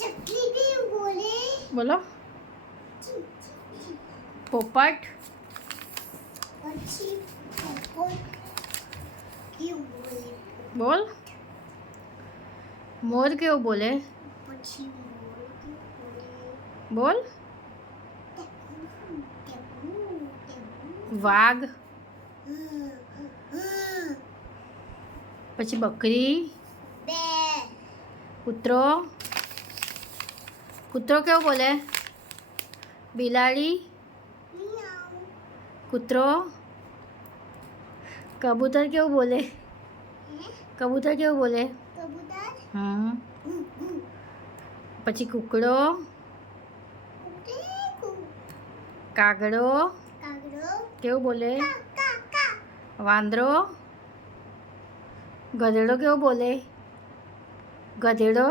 ચકલી કેવું બોલે? બોલો. પોપટ. પછી પોપટ કેવું બોલે? બોલ. મોર કેવું બોલે? પછી મોર કેવું બોલે? બોલ. ટેકુ. વાઘ. પછી બકરી. બે. કૂતરો. કૂતરો કેવો બોલે? બિલાડી. મિયાઉ. કૂતરો. કબૂતર કેવું બોલે? કબૂતર કેવું બોલે? કબૂતર. પછી કૂકડો. કુકડેકુ. કાગડો કાગડો. કેવું બોલે? કા કા કા. વાંદરો. ગધેડો કેવો બોલે? ગધેડો.